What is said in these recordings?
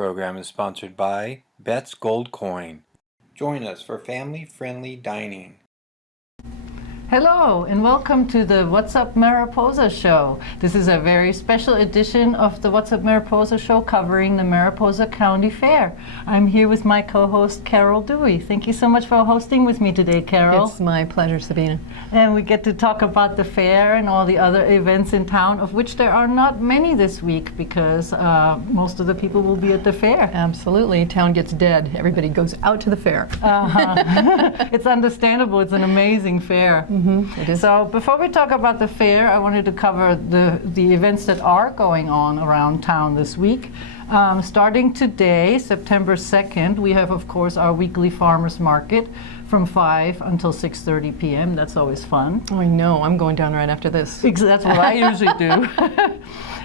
program is sponsored by Bet's Gold Coin. Join us for family-friendly dining. Hello and welcome to the What's Up Mariposa show. This is a very special edition of the What's Up Mariposa show covering the Mariposa County Fair. I'm here with my co-host Carol Dewey. Thank you so much for hosting with me today, Carol. It's my pleasure, Sabine. And we get to talk about the fair and all the other events in town, of which there are not many this week because most of the people will be at the fair. Absolutely. Town gets dead. Everybody goes out to the fair. It's understandable. It's an amazing fair. It is. So before we talk about the fair, I wanted to cover the events that are going on around town this week. Starting today, September 2nd, we have, of course, our weekly farmers market from 5 until 6:30 p.m. That's always fun. Oh, I know. I'm going down right after this. That's what I usually do.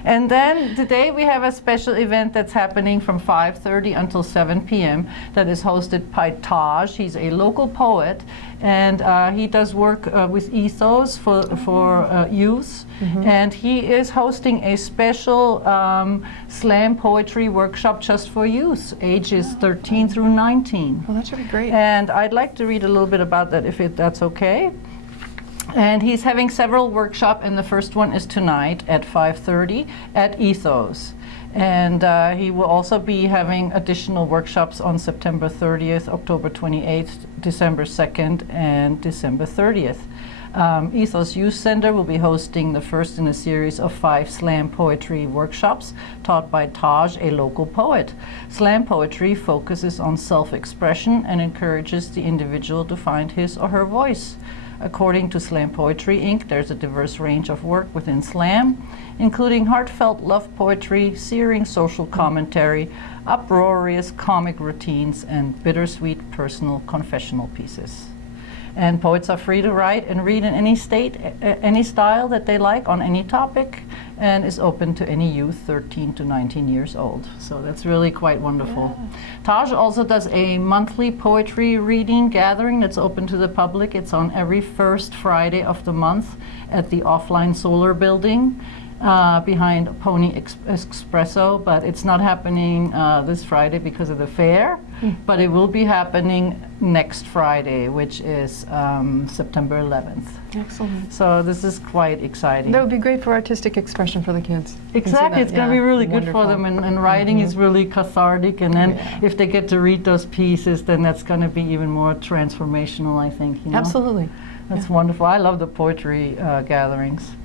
And then today we have a special event that's happening from 5:30 until 7 p.m. that is hosted by Taj. He's a local poet, and he does work with ethos for youth. And he is hosting a special slam poetry workshop just for youth, ages 13 through 19. Well, that should be great. And I'd like to read a little bit about that, if that's okay. And he's having several workshops, and the first one is tonight at 5:30 at Ethos. And he will also be having additional workshops on September 30th, October 28th, December 2nd, and December 30th. Ethos Youth Center will be hosting the first in a series of 5 slam poetry workshops taught by Taj, a local poet. Slam poetry focuses on self-expression and encourages the individual to find his or her voice. According to Slam Poetry Inc., there's a diverse range of work within slam, including heartfelt love poetry, searing social commentary, uproarious comic routines, and bittersweet personal confessional pieces. And poets are free to write and read in any state, any style that they like on any topic, and is open to any youth 13 to 19 years old. So that's really quite wonderful. Yeah. Taj also does a monthly poetry reading gathering that's open to the public. It's on every first Friday of the month at the Offline Solar Building behind Pony Espresso, but it's not happening this Friday because of the fair, but it will be happening next Friday, which is September 11th. Excellent. So this is quite exciting. That would be great for artistic expression for the kids. Exactly, it's going to be really good for them, and writing is really cathartic, and then if they get to read those pieces, then that's going to be even more transformational, I think. You know? Absolutely. That's wonderful. I love the poetry gatherings.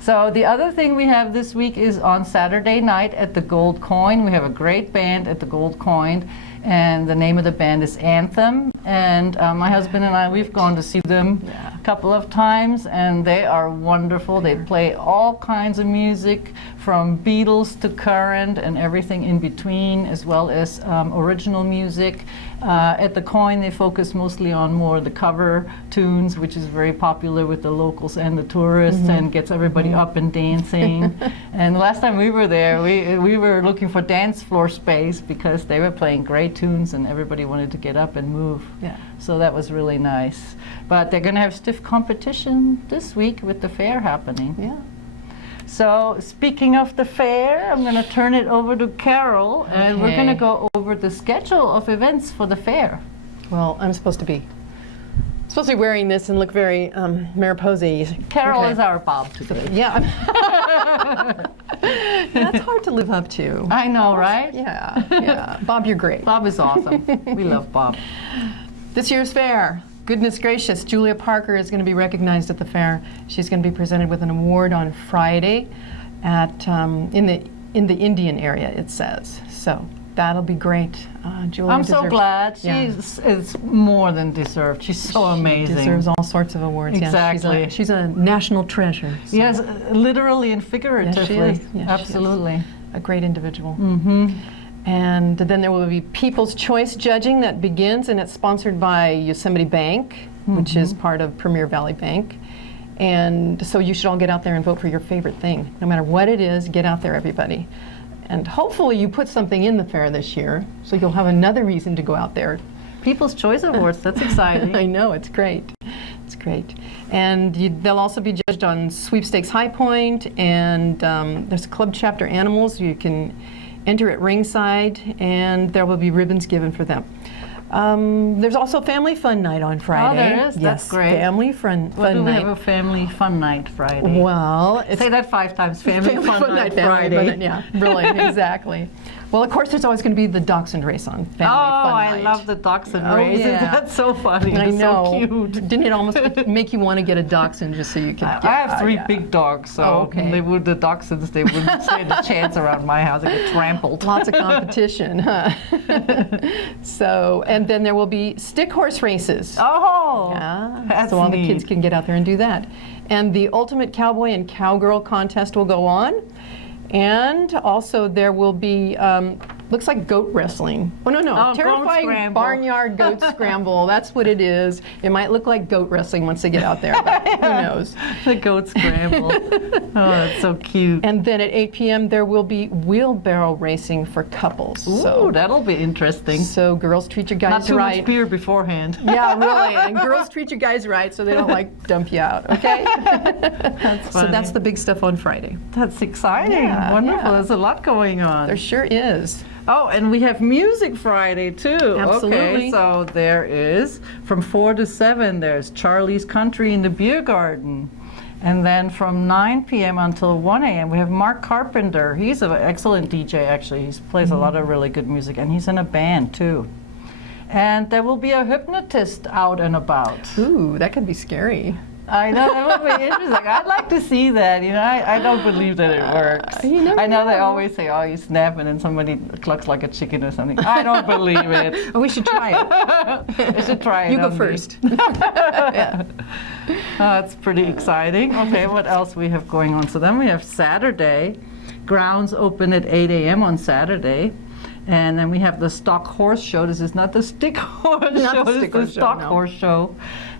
So the other thing we have this week is on Saturday night at the Gold Coin. We have a great band at the Gold Coin, and the name of the band is Anthem. And my husband and I, we've gone to see them a couple of times, and they are wonderful. They play all kinds of music, from Beatles to current and everything in between, as well as original music. At the Coin, they focus mostly on more the cover tunes, which is very popular with the locals and the tourists, and gets everybody up and dancing. And last time we were there, we were looking for dance floor space because they were playing great tunes and everybody wanted to get up and move. Yeah. So that was really nice. But they're going to have stiff competition this week with the fair happening. Yeah. So speaking of the fair, I'm going to turn it over to Carol, and we're going to go over the schedule of events for the fair. Well, I'm supposed to be wearing this and look very Mariposa-y. Carol is our Bob today. Yeah. That's hard to live up to. I know, right? Yeah. Bob, you're great. Bob is awesome. We love Bob. This year's fair. Goodness gracious, Julia Parker is going to be recognized at the fair. She's going to be presented with an award on Friday at in the Indian area, it says. So that'll be great. Julia I'm so glad. It's more than deserved. She's so amazing. She deserves all sorts of awards. Exactly. Yeah, she's a national treasure. So. Yes, literally and figuratively. Yes, she is. Yes, absolutely. She is. A great individual. Mm-hmm. And then there will be People's Choice Judging that begins, and it's sponsored by Yosemite Bank, which is part of Premier Valley Bank. And so you should all get out there and vote for your favorite thing. No matter what it is, get out there, everybody. And hopefully you put something in the fair this year, so you'll have another reason to go out there. People's Choice Awards, that's exciting. I know, it's great. It's great. And they'll also be judged on Sweepstakes High Point, and there's Club Chapter Animals. You can enter at ringside, and there will be ribbons given for them. There's also Family Fun Night on Friday. Oh, there is? Yes, That's great. Family Fun Well, do we Night. have a family fun night Friday? Well, it's Say that 5 times. Family fun night Family Friday. Fun Night, yeah, really, exactly. Well, of course, there's always going to be the dachshund race on Family Fun Night. I love the dachshund Oh, races. yeah. That's so funny. I It's know. so cute. Didn't it almost make you want to get a dachshund just so you could? I have 3 big dogs, so Oh, okay. the dachshunds, they wouldn't stand a chance around my house. They get trampled. Lots of competition, huh? So, and then there will be stick horse races. Oh, Yeah, that's so all the neat. kids can get out there and do that. And the Ultimate Cowboy and Cowgirl contest will go on. And also there will be, looks like goat wrestling. Oh, no, goat terrifying scramble. barnyard goat scramble. That's what it is. It might look like goat wrestling once they get out there, but who knows. The goat scramble. Oh, that's so cute. And then at 8 p.m. there will be wheelbarrow racing for couples. Ooh, that'll be interesting. So girls treat your Not guys too right. much beer beforehand. Yeah, really. And girls treat you guys right so they don't like dump you out, okay? That's So funny. that's the big stuff on Friday. That's exciting. Yeah, Wonderful. yeah. There's a lot going on. There sure is. Oh, and we have Music Friday too. Okay, Absolutely. so there is from 4 to 7. There's Charlie's Country in the Beer Garden, and then from 9 p.m. until 1 a.m. we have Mark Carpenter. He's an excellent DJ. Actually, he plays a lot of really good music, and he's in a band too. And there will be a hypnotist out and about. Ooh, that could be scary. I know, that would be interesting. I'd like to see that. You know, I don't believe that it works. You never I know they know. always say, oh, you snap and then somebody clucks like a chicken or something. I don't believe it. Oh, we should try it. I should try it. You go on me. first. That's pretty exciting. Okay, what else we have going on? So then we have Saturday. Grounds open at 8 a.m. on Saturday. And then we have the stock horse show. This is not the stick horse show, the this stick is the horse show, stock no. horse show.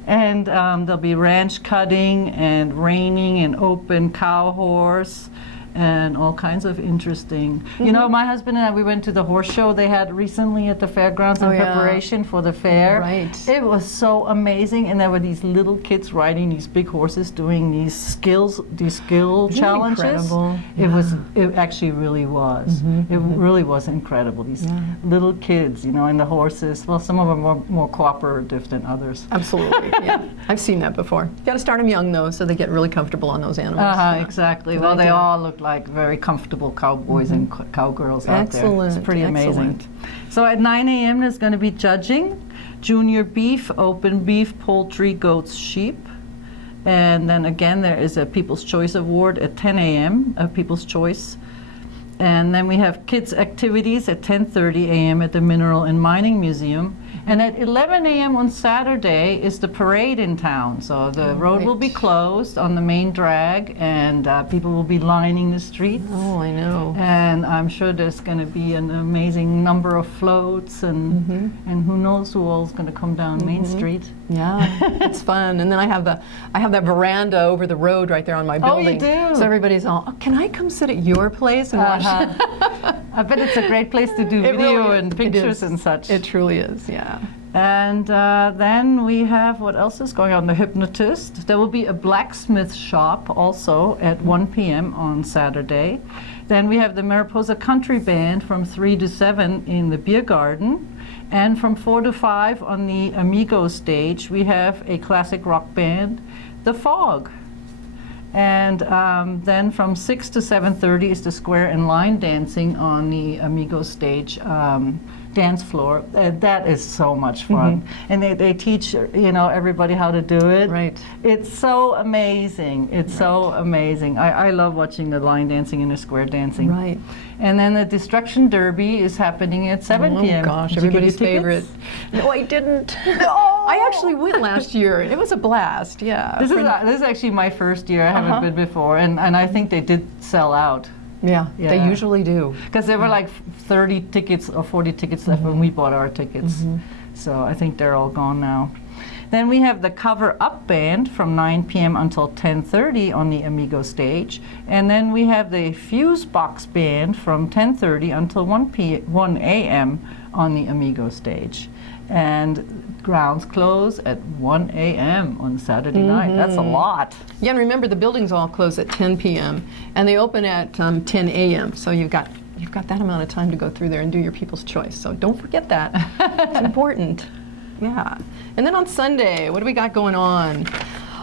And there'll be ranch cutting and reining and open cow horse and all kinds of interesting. You know, my husband and I, we went to the horse show they had recently at the fairgrounds in Oh, yeah. preparation for the fair. Right. It was so amazing, and there were these little kids riding these big horses doing these skill Isn't it challenges. incredible? It actually really was. It really was incredible. These little kids, you know, and the horses. Well, some of them were more cooperative than others. Absolutely, yeah. I've seen that before. You got to start them young, though, so they get really comfortable on those animals. Yeah. Exactly. Good Well, they idea. all look like very comfortable cowboys and cowgirls out there. It's Excellent, pretty amazing. excellent. So at 9 a.m. there's going to be judging, junior beef, open beef, poultry, goats, sheep. And then again there is a People's Choice Award at 10 a.m., a People's Choice. And then we have kids' activities at 10:30 a.m. at the Mineral and Mining Museum. And at 11 a.m. on Saturday is the parade in town. So the road will be right. closed on the main drag, and people will be lining the streets. Oh, I know. And I'm sure there's going to be an amazing number of floats, and who knows who all's going to come down Main Street. Yeah, it's fun. And then I have that veranda over the road right there on my Oh, you building. do? So everybody's all, oh, can I come sit at your place and watch? I bet it's a great place to do It video really is. and It pictures is. and such. It truly is, yeah. And then we have, what else is going on? The hypnotist. There will be a blacksmith shop also at 1 p.m. on Saturday. Then we have the Mariposa Country Band from 3 to 7 in the beer garden. And from 4 to 5 on the Amigo stage, we have a classic rock band, The Fog. And then from 6 to 7:30 is the square and line dancing on the Amigo stage dance floor. That is so much fun. And they teach, you know, everybody how to do it. Right. It's so amazing. It's so amazing. I love watching the line dancing and the square dancing. Right. And then the Destruction Derby is happening at 7 p.m. Oh gosh, Did you get everybody's your favorite. tickets? No, I didn't. I actually went last year. It was a blast. Yeah. This is actually my first year. I haven't been before, and I think they did sell out. Yeah, Yeah. they usually do. Because there were like 30 tickets or 40 tickets left when we bought our tickets. So I think they're all gone now. Then we have the Cover Up Band from 9 p.m. until 10:30 on the Amigo stage. And then we have the Fuse Box Band from 10:30 until 1 a.m. on the Amigo stage. And grounds close at 1 a.m. on Saturday night. That's a lot. Yeah, and remember the buildings all close at 10 p.m. and they open at 10 a.m. So you've got you've got that amount of time to go through there and do your People's Choice. So don't forget that. It's important. Yeah. And then on Sunday, what do we got going on?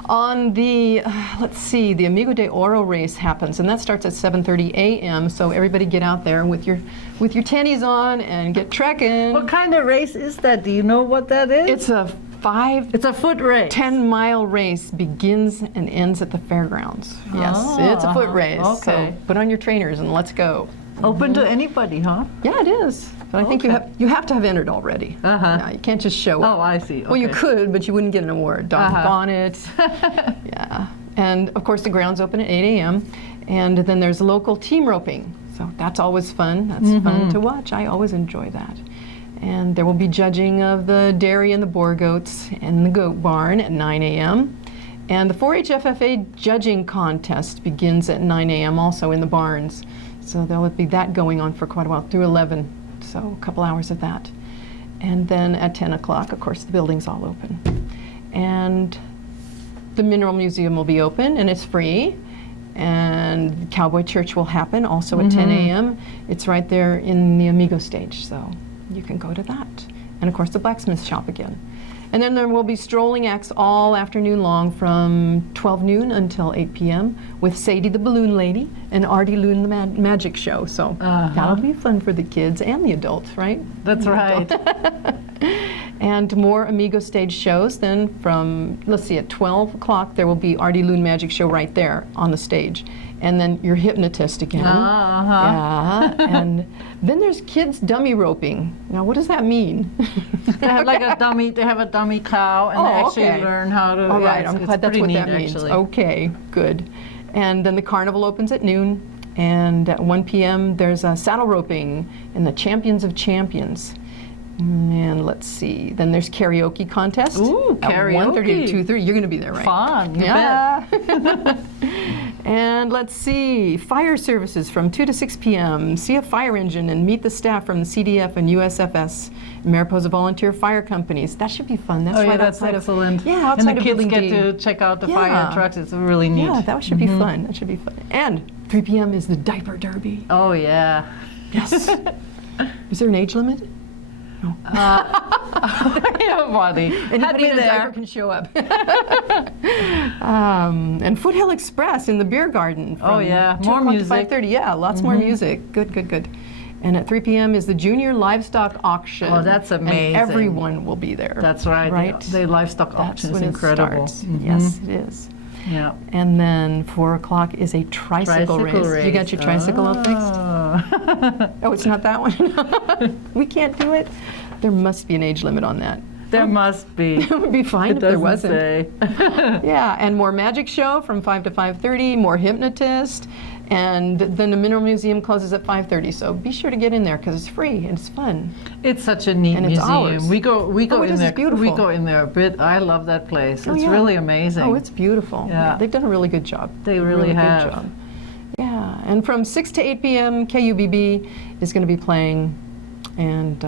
On the, let's see, the Amigo de Oro race happens, and that starts at 7:30 a.m. So everybody get out there with your tennies on and get trekking. What kind of race is that? Do you know what that is? It's a It's a foot race. 10-mile race, begins and ends at the fairgrounds. Yes, it's a foot race. Okay. So put on your trainers and let's go. Open to anybody, huh? Yeah, it is. But I think you have to have entered already. Yeah, you can't just show up. Oh, I see. Well, you Okay. could, but you wouldn't get an award. Doggone it. Yeah. And of course, the grounds open at 8 a.m. And then there's local team roping. So that's always fun. That's fun to watch. I always enjoy that. And there will be judging of the dairy and the boar goats in the goat barn at 9 a.m. And the 4-H FFA judging contest begins at 9 a.m. also in the barns. So there'll be that going on for quite a while, through 11. So a couple hours of that. And then at 10 o'clock, of course, the building's all open. And the Mineral Museum will be open, and it's free. And Cowboy Church will happen also at 10 a.m. It's right there in the Amigo stage, so you can go to that. And of course, the blacksmith shop again. And then there will be strolling acts all afternoon long from 12 noon until 8 p.m. with Sadie the Balloon Lady and Artie Loon the Magic Show. So that'll be fun for the kids and the adults, right? That's right. And more Amigo stage shows. Then from, let's see, at 12 o'clock there will be Artie Loon Magic Show right there on the stage. And then your hypnotist again. Yeah. And then there's kids dummy roping. Now, what does that mean? They have like a dummy. They have a dummy cow, and they actually learn how to. All right, I'm glad that's what that means. Actually. Okay, good. And then the carnival opens at noon, and at 1 p.m. there's a saddle roping and the Champions of Champions. And let's see, then there's karaoke contest. Ooh, karaoke. At 1:30 to 2:30. You're going to be there, right? Fun. You Yeah. And let's see, fire services from 2 to 6 p.m. See a fire engine and meet the staff from the CDF and USFS, Mariposa Volunteer Fire Companies. That should be fun. That's right that's outside excellent. Yeah, outside and the of kids Building get D. to check out the fire Yeah. trucks. It's really neat. Yeah, that should be fun. That should be fun. And 3 p.m. is the diaper derby. Oh yeah. Yes. Is there an age limit? No. Yeah, buddy. Anybody in a diaper can show up. And Foothill Express in the beer garden. From yeah, 2 more o'clock music. to 5:30. Yeah, lots more music. Good, good, good. And at 3 p.m. is the Junior Livestock Auction. Oh, that's amazing. And everyone will be there. That's right. Right. The livestock auction is when incredible. It starts. Yes, it is. Yeah. And then 4 o'clock is a tricycle race. You got your tricycle all fixed? Oh, it's not that one? We can't do it? There must be an age limit on that. There must be. It would be fine if there wasn't. Say. Yeah, and more magic show from 5 to 5:30, more hypnotist, and then the Mineral Museum closes at 5:30. So be sure to get in there because it's free and it's fun. It's such a neat And it's museum. ours. We go it in is, there. it's beautiful. We go in there a bit. I love that place. Oh, It's yeah. really amazing. Oh, it's beautiful. Yeah. They've done a really good job. They really have. Good job. Yeah, and from 6 to 8 p.m., KUBB is going to be playing, and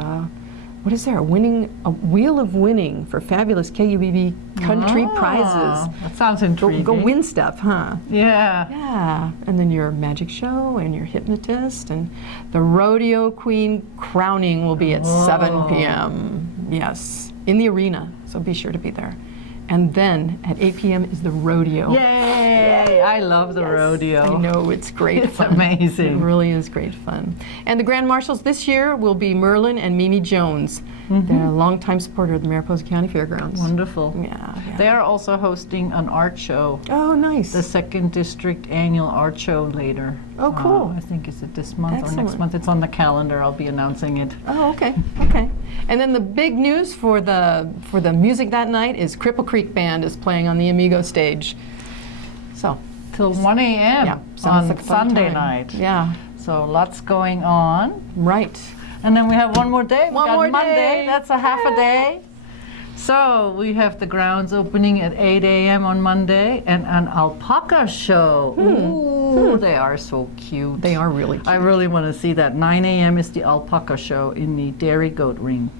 what is there? A wheel of winning for fabulous KUBB country prizes. That sounds intriguing. Go win stuff, huh? Yeah. Yeah, and then your magic show and your hypnotist and the rodeo queen crowning will be at 7 p.m. Yes, in the arena, so be sure to be there. And then at 8 p.m. is the rodeo. Yay! I love the rodeo. I know, it's great It's fun. amazing. It really is great fun. And the Grand Marshals this year will be Merlin and Mimi Jones. They're a longtime supporter of the Mariposa County Fairgrounds. Wonderful. Yeah. They are also hosting an art show. Oh, nice. The 2nd District Annual Art Show later. Oh, cool. I think is it this month or Excellent. next month? It's on the calendar. I'll be announcing it. Oh, okay, okay. And then the big news for the music that night is Cripple Creek Band is playing on the Amigo stage. So, Till 1 a.m. yeah, sounds on like a fun Sunday time. night. Yeah, So lots going on. right. And then we have one more day. We One got more Monday. day. That's a half a day. So we have the grounds opening at 8 a.m. on Monday and an alpaca show. Ooh, they are so cute. They are really cute. I really want to see that. 9 a.m. is the alpaca show in the Dairy Goat Ring.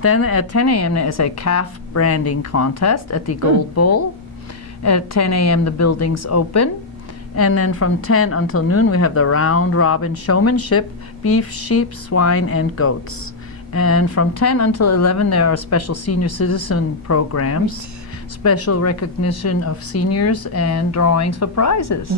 Then at 10 a.m. there is a calf branding contest at the Gold Bowl. At 10 a.m. the buildings open. And then from 10 until noon, we have the round robin showmanship, beef, sheep, swine, and goats. And from 10 until 11, there are special senior citizen programs, special recognition of seniors, and drawings for prizes.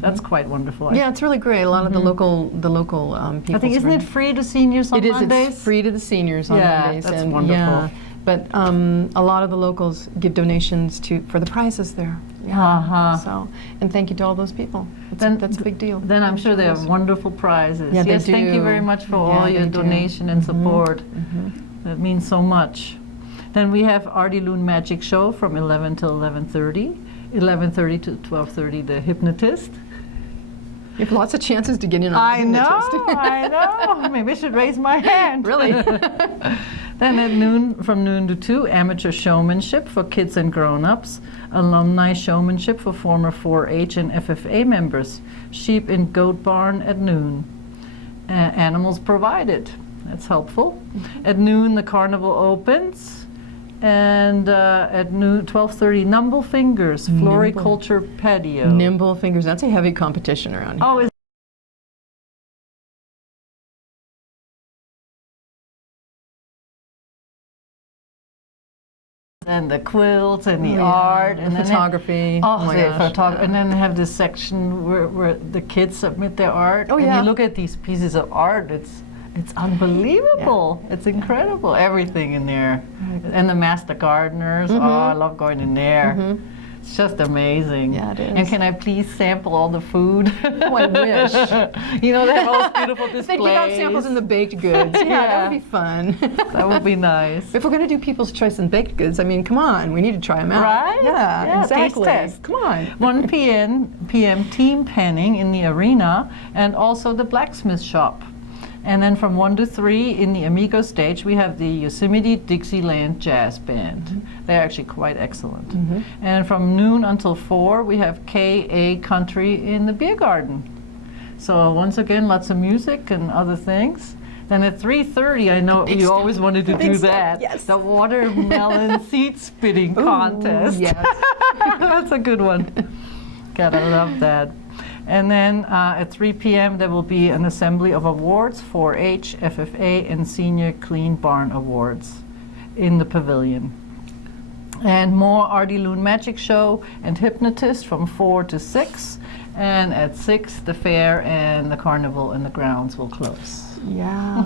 That's quite wonderful. Yeah, it's really great. A lot of the local people. I think, isn't it free to seniors on Mondays? It's free to the seniors on Yeah, Mondays. that's and wonderful. Yeah, but a lot of the locals give donations for the prizes there. So, and thank you to all those people. That's a big deal. Then I'm sure they have wonderful prizes. Yeah, they yes, thank you do. very much for Yeah, all your they do. donation and support. That means so much. Then we have Artie Loon Magic Show from 11 till 11:30. 11:30 to 12:30, the hypnotist. You have lots of chances to get in on I the know, hypnotist. I know. Maybe I should raise my hand. Really? Then at noon, from noon to 2, amateur showmanship for kids and grown-ups, alumni showmanship for former 4-H and FFA members, sheep and goat barn at noon. Animals provided. That's helpful. At noon, the carnival opens. And at noon, 12:30, Nimble Fingers, floriculture patio. Nimble Fingers. That's a heavy competition around here. Oh, is and the quilts and the art and then photography. Oh, my the gosh. and then they have this section where the kids submit their art. Oh, and yeah. you look at these pieces of art. It's unbelievable. It's incredible. Everything in there, and the master gardeners. Oh, I love going in there. It's just amazing. Yeah, it is. And can I please sample all the food? Oh, I wish. You know, they have all these beautiful displays. They give out samples in the baked goods. Yeah, that would be fun. That would be nice. If we're going to do People's Choice in baked goods, I mean, come on, we need to try them out. Right? Yeah, Yeah, exactly. taste test. Come on. 1 p.m. team penning in the arena and also the blacksmith shop. And then from 1 to 3 in the Amigo stage, we have the Yosemite Dixieland Jazz Band. They're actually quite excellent. And from noon until 4, we have KA Country in the beer garden. So once again, lots of music and other things. Then at 3:30, I know you always wanted to big do stuff, that. yes. The watermelon seed spitting contest. Yes. That's a good one. Gotta love that. And then at 3 p.m. there will be an assembly of awards, 4-H, FFA, and Senior Clean Barn Awards in the pavilion. And more Artie Loon Magic Show and Hypnotist from 4 to 6. And at 6, the fair and the carnival and the grounds will close. Yeah.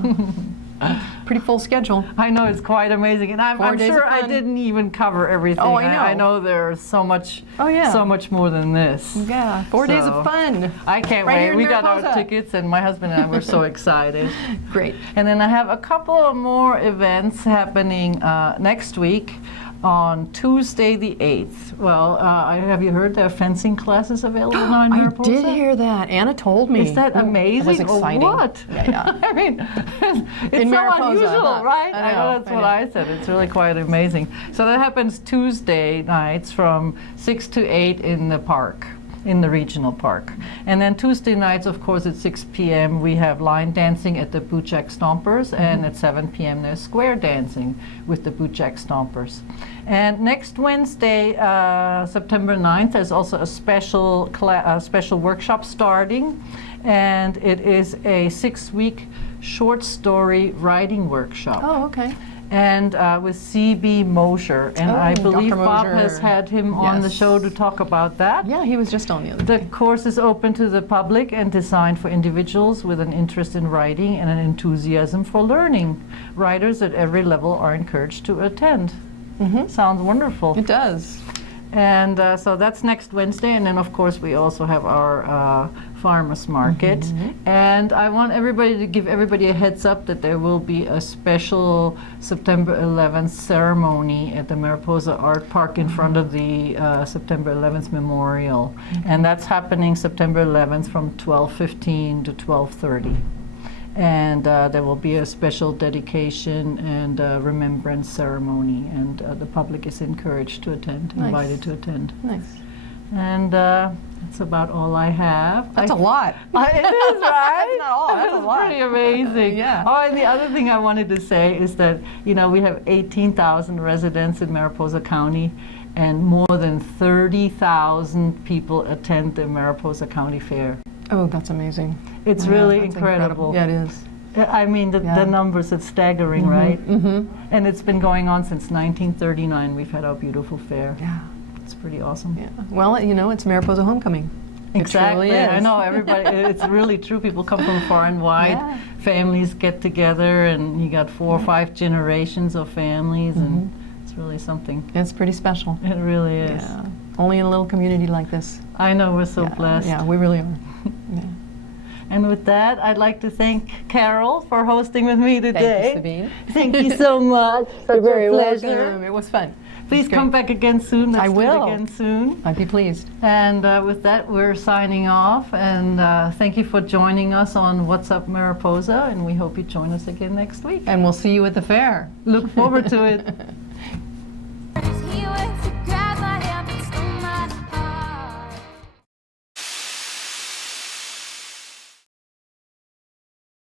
Pretty full schedule. I know, it's quite amazing, and I'm 4 days sure of I fun. didn't even cover everything. Oh, I know. I know there's so much, Oh, yeah. so much more than this. Yeah. 4 days So, of fun. I can't Right here wait. in We got our Mariposa. tickets, and my husband and I were so excited. Great. And then I have a couple of more events happening next week. On Tuesday the 8th. Well, have you heard there are fencing classes available now in I Mariposa? did hear that. Anna told me. Is that amazing? It was exciting. Or what? Yeah. I mean, it's In so Mariposa, unusual, huh? right? I know, That's I what know. I said. It's really quite amazing. So that happens Tuesday nights from 6 to 8 in the park, in the regional park. And then Tuesday nights, of course, at 6 p.m. we have line dancing at the Bootjack Stompers, and at 7 p.m. there's square dancing with the Bootjack Stompers. And next Wednesday, September 9th, there's also a special workshop starting, and it is a 6-week short story writing workshop. Oh, okay. And with C.B. Mosher, and I Oh, believe Dr. Bob Mosher. has had him on the Yes. show to talk about that. Yeah, he was just on the other The day. course is open to the public and designed for individuals with an interest in writing and an enthusiasm for learning. Writers at every level are encouraged to attend. Sounds wonderful. It does. And so that's next Wednesday, and then of course we also have our farmers market. And I want everybody to give everybody a heads up that there will be a special September 11th ceremony at the Mariposa Art Park in front of the September 11th Memorial. And that's happening September 11th from 12:15 to 12:30. And there will be a special dedication and remembrance ceremony, and the public is encouraged to attend, Nice. invited to attend. Nice. And that's about all I have. That's a lot. It is, right? That's not all, that's a It's lot. pretty amazing. Yeah. Oh, and the other thing I wanted to say is that, you know, we have 18,000 residents in Mariposa County, and more than 30,000 people attend the Mariposa County Fair. Oh, that's amazing. It's Yeah, really that's incredible. Yeah, it is. I mean, the numbers, it's staggering, right? Mm-hmm. And it's been going on since 1939. We've had our beautiful fair. Yeah. It's pretty awesome. Yeah. Well, you know, it's Mariposa homecoming. Exactly. It truly is. I know, everybody, it's really true. People come from far and wide. Yeah. Families get together, and you got 4 or 5 generations of families, and it's really something. It's pretty special. It really is. Yeah. Only in a little community like this. I know, we're so Yeah. blessed. Yeah, we really are. Yeah. And with that, I'd like to thank Carol for hosting with me today. Thank you, Sabine. Thank you so much. Such You're very a pleasure. welcome. It was fun. Please It's come great. back again soon. Let's I do will. it again soon. I'd be pleased. And with that, we're signing off. And thank you for joining us on What's Up Mariposa. And we hope you join us again next week. And we'll see you at the fair. Look forward to it.